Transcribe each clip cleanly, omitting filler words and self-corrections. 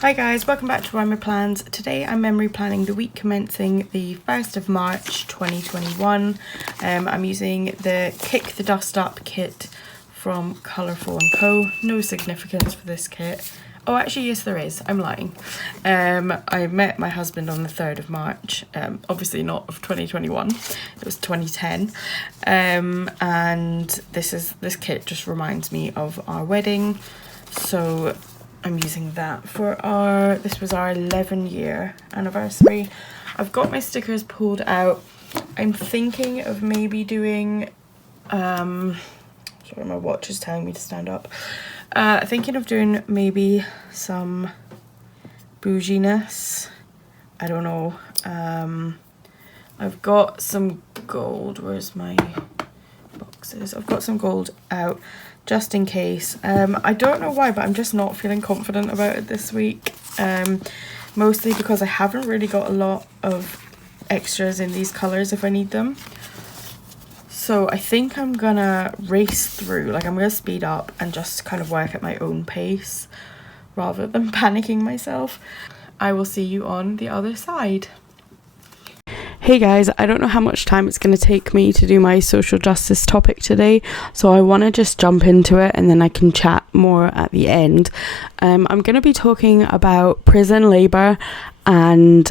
Hi guys, welcome back to Rymerplans. Today I'm memory planning the week commencing the 1st of March 2021. I'm using the Kick the Dust Up kit from Colourful Co. No significance for this kit. Oh, actually, yes there is. I'm lying. I met my husband on the 3rd of March. Obviously not of 2021. It was 2010. And this kit just reminds me of our wedding. So I'm using that for this was our 11-year anniversary. I've got my stickers pulled out. I'm thinking of maybe doing, sorry, my watch is telling me to stand up. Thinking of doing maybe some bouginess. I don't know. I've got some gold. Where's my boxes? I've got some gold out just in case. I don't know why, but I'm just not feeling confident about it this week. Mostly because I haven't really got a lot of extras in these colours if I need them. So I think I'm gonna race through, like I'm gonna speed up and just kind of work at my own pace rather than panicking myself. I will see you on the other side. Hey guys, I don't know how much time it's going to take me to do my social justice topic today, so I want to just jump into it and then I can chat more at the end. I'm going to be talking about prison labour and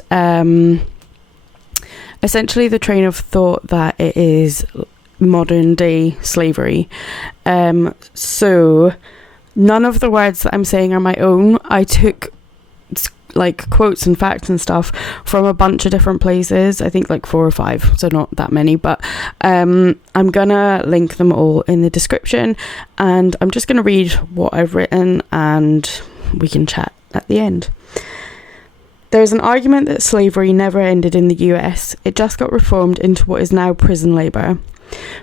essentially the train of thought that it is modern day slavery. So none of the words that I'm saying are my own. I took like quotes and facts and stuff from a bunch of different places. I think like 4 or 5, so not that many, but I'm gonna link them all in the description, and I'm just gonna read what I've written and we can chat at the end. There's an argument that slavery never ended in the US. It just got reformed into what is now prison labour.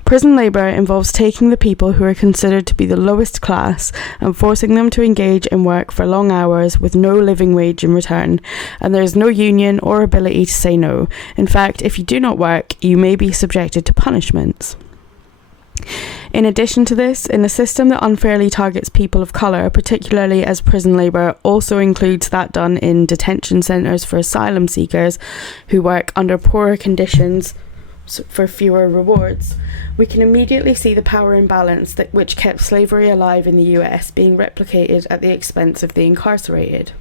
Prison labour involves taking the people who are considered to be the lowest class and forcing them to engage in work for long hours with no living wage in return, and there is no union or ability to say no. In fact, if you do not work, you may be subjected to punishments. In addition to this, in a system that unfairly targets people of colour, particularly as prison labour also includes that done in detention centres for asylum seekers who work under poorer conditions for fewer rewards, we can immediately see the power imbalance which kept slavery alive in the US being replicated at the expense of the incarcerated.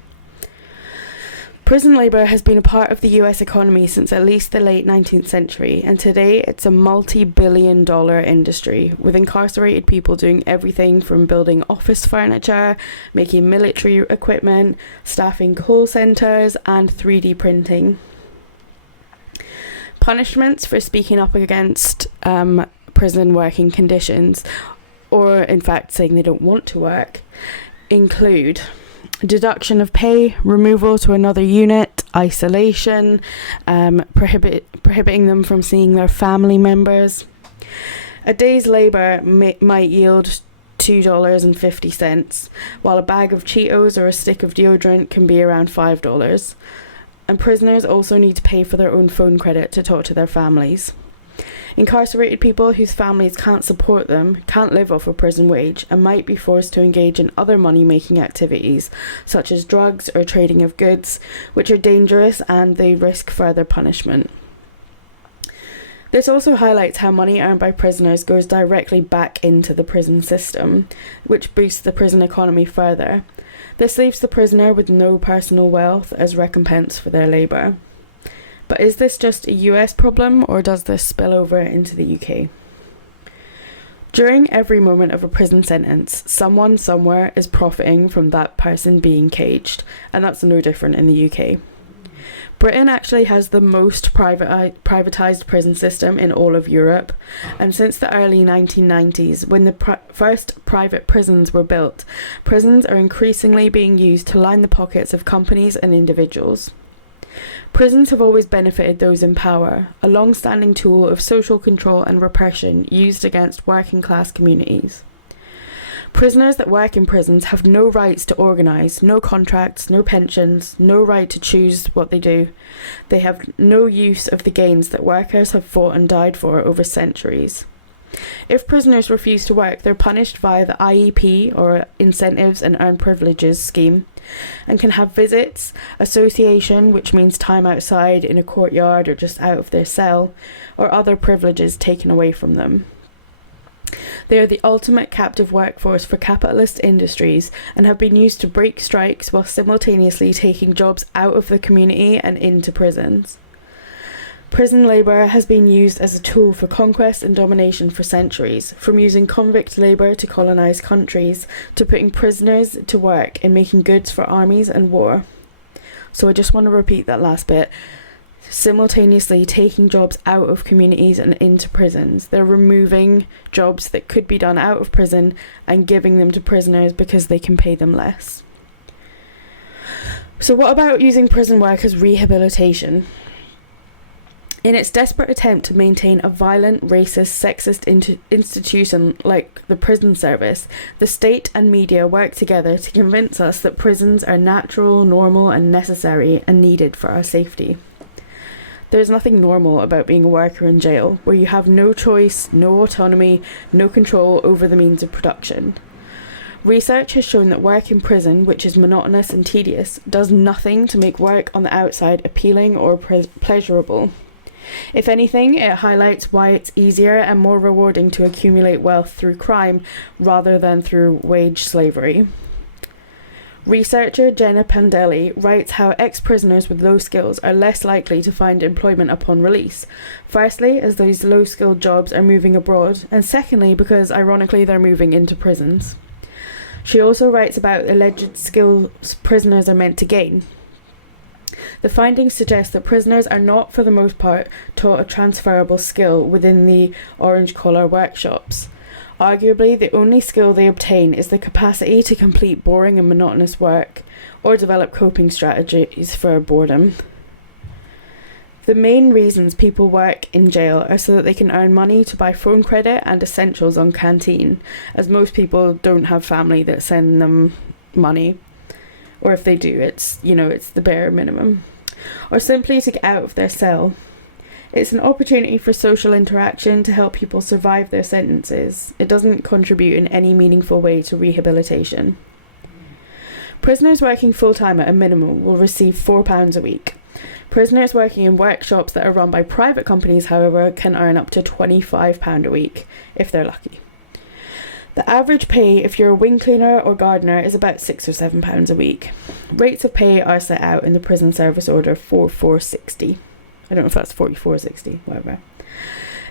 Prison labour has been a part of the US economy since at least the late 19th century, and today it's a multi-billion-dollar industry, with incarcerated people doing everything from building office furniture, making military equipment, staffing call centres, and 3D printing. Punishments for speaking up against prison working conditions, or in fact saying they don't want to work, include deduction of pay, removal to another unit, isolation, prohibiting them from seeing their family members. A day's labour might yield $2.50, while a bag of Cheetos or a stick of deodorant can be around $5. And prisoners also need to pay for their own phone credit to talk to their families. Incarcerated people whose families can't support them can't live off a prison wage and might be forced to engage in other money-making activities, such as drugs or trading of goods, which are dangerous and they risk further punishment. This also highlights how money earned by prisoners goes directly back into the prison system, which boosts the prison economy further. This leaves the prisoner with no personal wealth as recompense for their labour. But is this just a US problem, or does this spill over into the UK? During every moment of a prison sentence, someone somewhere is profiting from that person being caged, and that's no different in the UK. Britain actually has the most privatised prison system in all of Europe, and since the early 1990s, when the first private prisons were built, prisons are increasingly being used to line the pockets of companies and individuals. Prisons have always benefited those in power, a long-standing tool of social control and repression used against working-class communities. Prisoners that work in prisons have no rights to organise, no contracts, no pensions, no right to choose what they do. They have no use of the gains that workers have fought and died for over centuries. If prisoners refuse to work, they're punished via the IEP, or Incentives and Earned Privileges scheme, and can have visits, association, which means time outside in a courtyard or just out of their cell, or other privileges taken away from them. They are the ultimate captive workforce for capitalist industries and have been used to break strikes while simultaneously taking jobs out of the community and into prisons. Prison labour has been used as a tool for conquest and domination for centuries, from using convict labour to colonise countries, to putting prisoners to work in making goods for armies and war. So I just want to repeat that last bit. Simultaneously taking jobs out of communities and into prisons. They're removing jobs that could be done out of prison and giving them to prisoners because they can pay them less. So what about using prison work as rehabilitation? In its desperate attempt to maintain a violent, racist, sexist institution like the prison service, the state and media work together to convince us that prisons are natural, normal, and necessary and needed for our safety. There's nothing normal about being a worker in jail, where you have no choice, no autonomy, no control over the means of production. Research has shown that work in prison, which is monotonous and tedious, does nothing to make work on the outside appealing or pleasurable. If anything, it highlights why it's easier and more rewarding to accumulate wealth through crime rather than through wage slavery. Researcher Jenna Pandelli writes how ex-prisoners with low skills are less likely to find employment upon release. Firstly, as those low-skilled jobs are moving abroad, and secondly, because ironically they're moving into prisons. She also writes about alleged skills prisoners are meant to gain. The findings suggest that prisoners are not, for the most part, taught a transferable skill within the orange-collar workshops. Arguably, the only skill they obtain is the capacity to complete boring and monotonous work, or develop coping strategies for boredom. The main reasons people work in jail are so that they can earn money to buy phone credit and essentials on Canteen, as most people don't have family that send them money. Or if they do, it's the bare minimum. Or simply to get out of their cell. It's an opportunity for social interaction to help people survive their sentences. It doesn't contribute in any meaningful way to rehabilitation. Prisoners working full-time at a minimum will receive £4 a week. Prisoners working in workshops that are run by private companies, however, can earn up to £25 a week, if they're lucky. The average pay if you're a wing cleaner or gardener is about £6 or £7 a week. Rates of pay are set out in the Prison Service Order 4460. I don't know if that's 4460, whatever.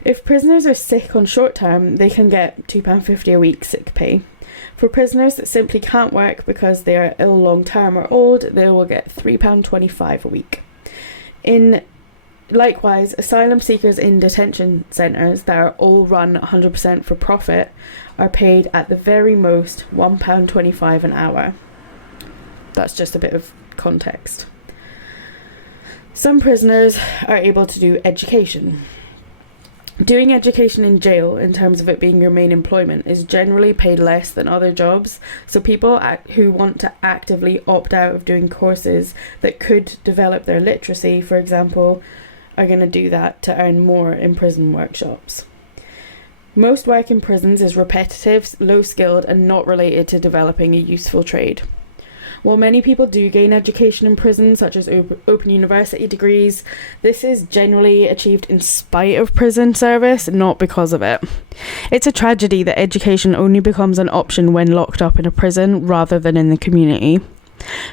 If prisoners are sick on short term, they can get £2.50 a week sick pay. For prisoners that simply can't work because they are ill long term or old, they will get £3.25 a week. Likewise, asylum seekers in detention centres that are all run 100% for profit are paid at the very most £1.25 an hour. That's just a bit of context. Some prisoners are able to do education. Doing education in jail, in terms of it being your main employment, is generally paid less than other jobs, so people who want to actively opt out of doing courses that could develop their literacy, for example, are going to do that to earn more in prison workshops. Most work in prisons is repetitive, low-skilled, and not related to developing a useful trade. While many people do gain education in prison, such as open university degrees, this is generally achieved in spite of prison service, not because of it. It's a tragedy that education only becomes an option when locked up in a prison rather than in the community.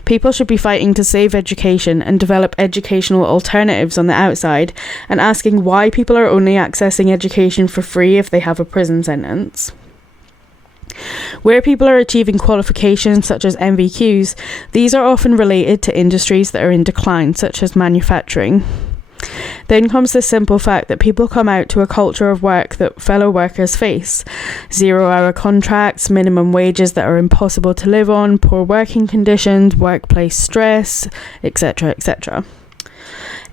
People should be fighting to save education and develop educational alternatives on the outside, and asking why people are only accessing education for free if they have a prison sentence. Where people are achieving qualifications such as MVQs, these are often related to industries that are in decline, such as manufacturing. Then comes the simple fact that people come out to a culture of work that fellow workers face. 0-hour contracts, minimum wages that are impossible to live on, poor working conditions, workplace stress, etc., etc.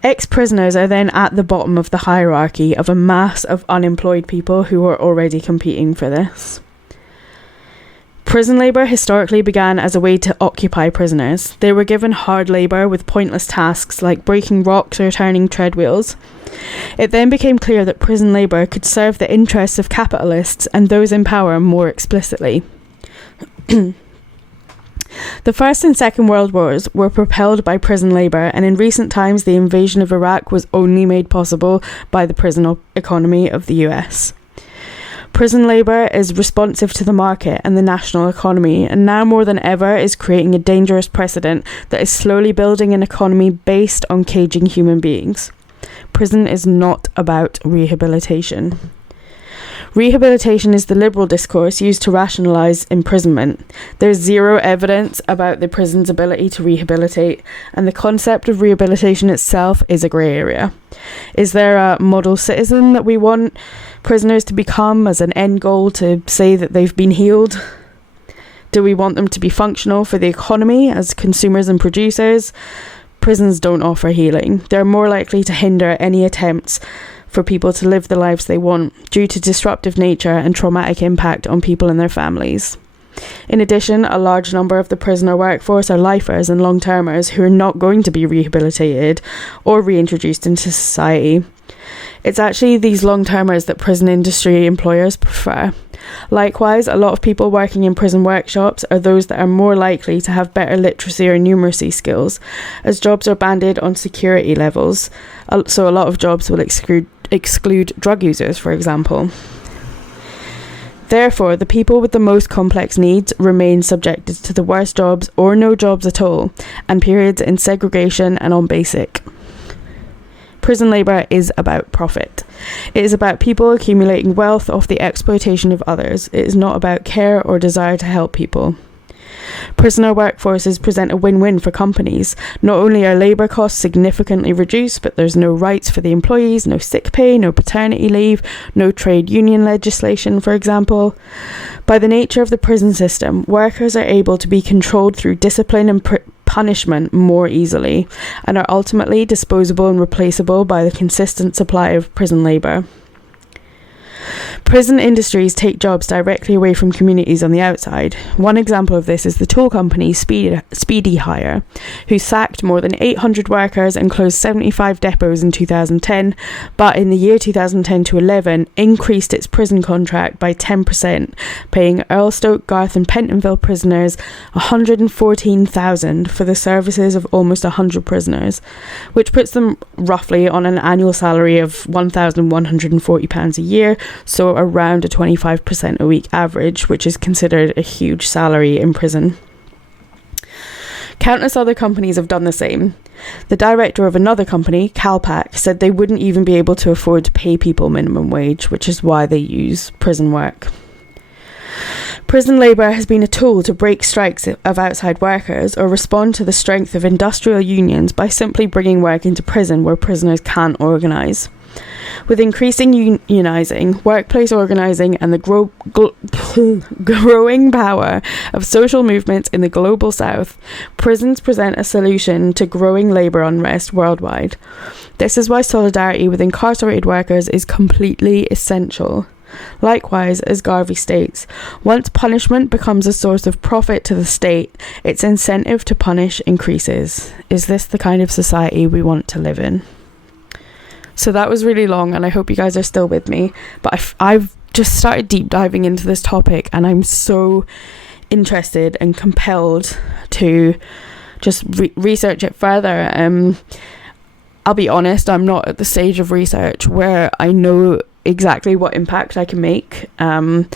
Ex-prisoners are then at the bottom of the hierarchy of a mass of unemployed people who are already competing for this. Prison labour historically began as a way to occupy prisoners. They were given hard labour with pointless tasks like breaking rocks or turning treadwheels. It then became clear that prison labour could serve the interests of capitalists and those in power more explicitly. The First and Second World Wars were propelled by prison labour, and in recent times the invasion of Iraq was only made possible by the prison economy of the US. Prison labour is responsive to the market and the national economy, and now more than ever is creating a dangerous precedent that is slowly building an economy based on caging human beings. Prison is not about rehabilitation. Rehabilitation is the liberal discourse used to rationalise imprisonment. There's zero evidence about the prison's ability to rehabilitate, and the concept of rehabilitation itself is a grey area. Is there a model citizen that we want prisoners to become as an end goal to say that they've been healed? Do we want them to be functional for the economy as consumers and producers? Prisons don't offer healing. They're more likely to hinder any attempts for people to live the lives they want due to disruptive nature and traumatic impact on people and their families. In addition, a large number of the prisoner workforce are lifers and long-termers who are not going to be rehabilitated or reintroduced into society. It's actually these long-termers that prison industry employers prefer. Likewise, a lot of people working in prison workshops are those that are more likely to have better literacy or numeracy skills, as jobs are banded on security levels, so a lot of jobs will exclude drug users, for example. Therefore, the people with the most complex needs remain subjected to the worst jobs or no jobs at all, and periods in segregation and on basic. Prison labour is about profit. It is about people accumulating wealth off the exploitation of others. It is not about care or desire to help people. Prisoner workforces present a win-win for companies. Not only are labour costs significantly reduced, but there's no rights for the employees, no sick pay, no paternity leave, no trade union legislation, for example. By the nature of the prison system, workers are able to be controlled through discipline and punishment more easily, and are ultimately disposable and replaceable by the consistent supply of prison labour. Prison industries take jobs directly away from communities on the outside. One example of this is the tool company Speedy Hire, who sacked more than 800 workers and closed 75 depots in 2010, but in the year 2010 to 11 increased its prison contract by 10%, paying Earlstoke, Garth and Pentonville prisoners $114,000 for the services of almost 100 prisoners, which puts them roughly on an annual salary of £1,140 a year, so around a 25% a week average, which is considered a huge salary in prison. Countless other companies have done the same. The director of another company, Calpac, said they wouldn't even be able to afford to pay people minimum wage, which is why they use prison work. Prison labour has been a tool to break strikes of outside workers or respond to the strength of industrial unions by simply bringing work into prison where prisoners can't organise. With increasing unionising, workplace organising and the growing power of social movements in the global south, prisons present a solution to growing labour unrest worldwide. This is why solidarity with incarcerated workers is completely essential. Likewise, as Garvey states, once punishment becomes a source of profit to the state, its incentive to punish increases. Is this the kind of society we want to live in? So that was really long, and I hope you guys are still with me. But I've just started deep diving into this topic, and I'm so interested and compelled to just research it further. I'll be honest, I'm not at the stage of research where I know exactly what impact I can make. I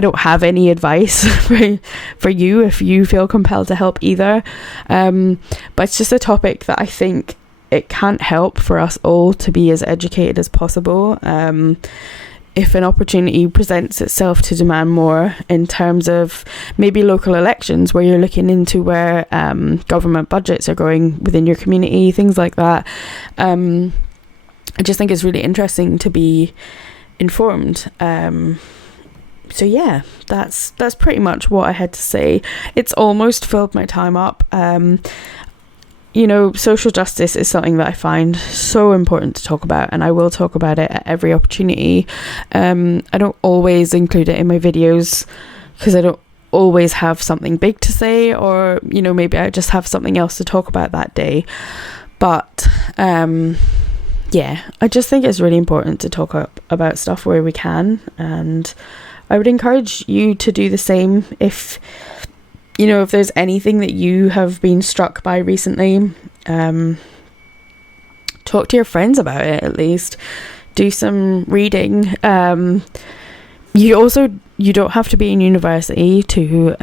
don't have any advice for you if you feel compelled to help either. But it's just a topic that I think it can't help for us all to be as educated as possible. If an opportunity presents itself to demand more in terms of maybe local elections where you're looking into where government budgets are going within your community, things like that, I just think it's really interesting to be informed. So yeah, that's pretty much what I had to say. It's almost filled my time up. Social justice is something that I find so important to talk about, and I will talk about it at every opportunity. I don't always include it in my videos because always have something big to say, or, you know, maybe I just have something else to talk about that day. But yeah, I just think it's really important to talk about stuff where we can, and I would encourage you to do the same. If, you know, if there's anything that you have been struck by recently, talk to your friends about it, at least. Do some reading. You don't have to be in university to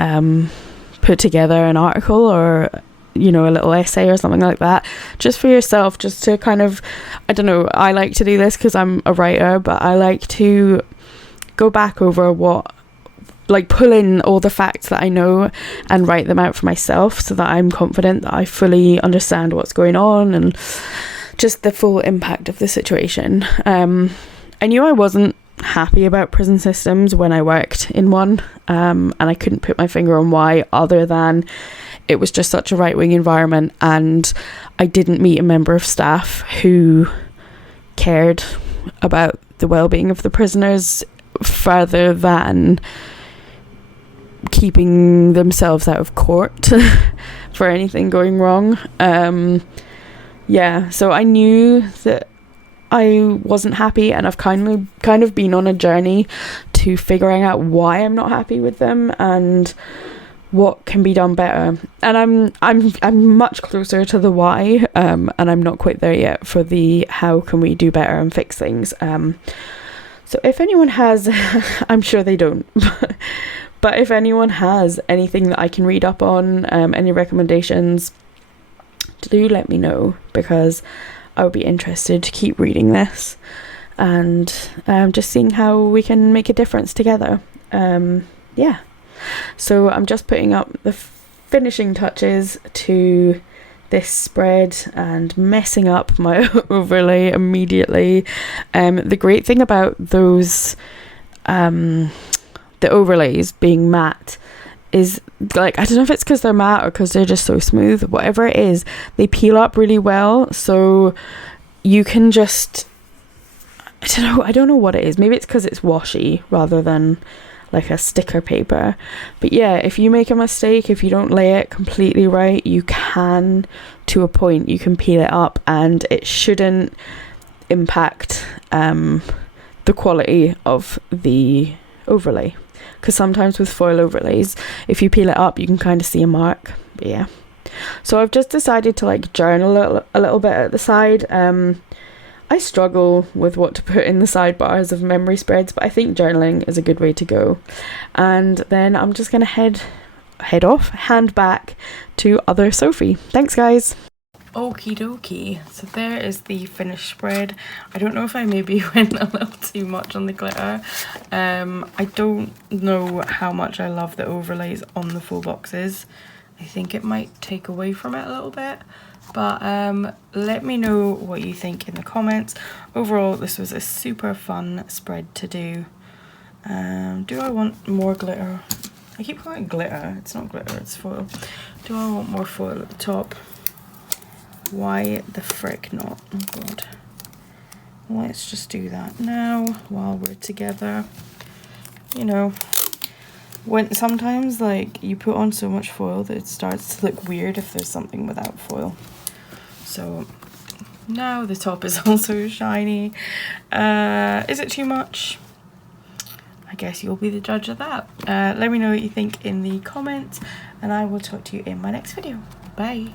put together an article or, you know, a little essay or something like that, just for yourself, just to kind of, I don't know, I like to do this because I'm a writer, but I like to go back over pull in all the facts that I know and write them out for myself, so that I'm confident that I fully understand what's going on and just the full impact of the situation. I knew I wasn't happy about prison systems when I worked in one, and I couldn't put my finger on why, other than it was just such a right-wing environment, and I didn't meet a member of staff who cared about the well-being of the prisoners further than keeping themselves out of court for anything going wrong. Yeah, so I knew that I wasn't happy, and I've kind of been on a journey to figuring out why I'm not happy with them and what can be done better. And I'm much closer to the why, and I'm not quite there yet for the how can we do better and fix things. So if anyone has, I'm sure they don't, but if anyone has anything that I can read up on, any recommendations, do let me know, because I would be interested to keep reading this and just seeing how we can make a difference together. Yeah. So I'm just putting up the finishing touches to this spread and messing up my overlay immediately. The great thing about those, the overlays being matte, is, like, I don't know if it's because they're matte or because they're just so smooth, whatever it is, they peel up really well, so you can just, I don't know what it is, maybe it's because it's washy rather than like a sticker paper. But yeah, if you make a mistake, if you don't lay it completely right, you can, to a point, you can peel it up, and it shouldn't impact the quality of the overlay. Because sometimes with foil overlays, if you peel it up, you can kind of see a mark. But yeah, so I've just decided to like journal a little bit at the side. I struggle with what to put in the sidebars of memory spreads, but I think journaling is a good way to go. And then I'm just gonna hand back to other Sophie. Thanks, guys. Okie dokie, so there is the finished spread. I don't know if I maybe went a little too much on the glitter. I don't know how much I love the overlays on the full boxes. I think it might take away from it a little bit, but let me know what you think in the comments. Overall, this was a super fun spread to do. Do I want more glitter? I keep calling it glitter. It's not glitter, it's foil. Do I want more foil at the top? Why the frick not? Oh god. Let's just do that now while we're together. You know, when sometimes like you put on so much foil that it starts to look weird if there's something without foil. So now the top is also shiny. Is it too much? I guess you'll be the judge of that. Let me know what you think in the comments, and I will talk to you in my next video. Bye.